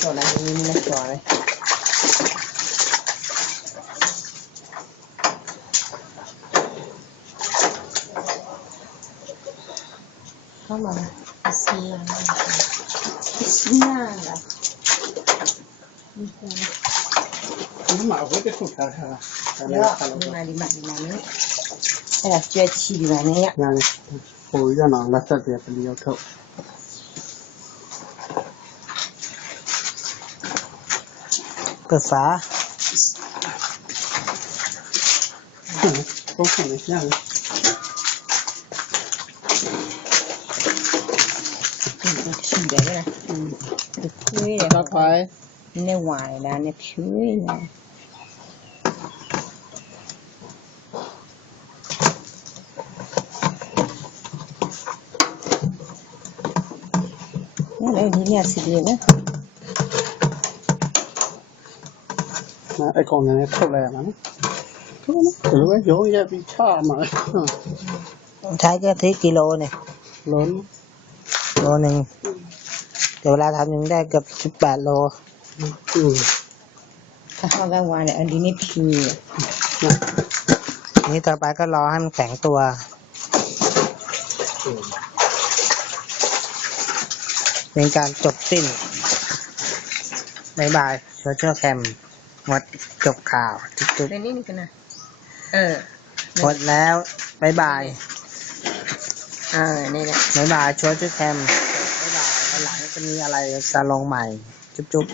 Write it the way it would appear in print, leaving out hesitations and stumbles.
Cho này như nó trò này. Không mà Bismillah. Nó mạo với cái cục thằng Đó, nhưng mà đi mặt này hay là chơi chi đi vào này ạ. này hồi ra nó là sao đẹp đi ao thâu cơ phá không phải là nha Chi đấy này. Cái này nó phải này ngoài là này phiếu này. Đây thì nhà xịt nữa. cái con này thâu lẹ mà từ cái chỗ ra bị cha màใช้แค่ที่กิโลเนี่ย lớn โลหนึ่งแต่เวลาทำยังได้เกือบ18 โล ถ้าเขาได้วานเนี่ยอันนี้ไม่พิว นี่ต่อไปก็รอให้มันแข็งตัวเป็นการจบสิ้นบ๊ายบายโซเชียลแคมหมดจบข่าวจุ๊บ ในนี้นี่กันนะหมดแล้วบ๊ายบาย นี่แหละ บ๊ายบายโซเชียลแคมบ๊ายบายวันหลังจะมีอะไรจะลงใหม่จุ๊บ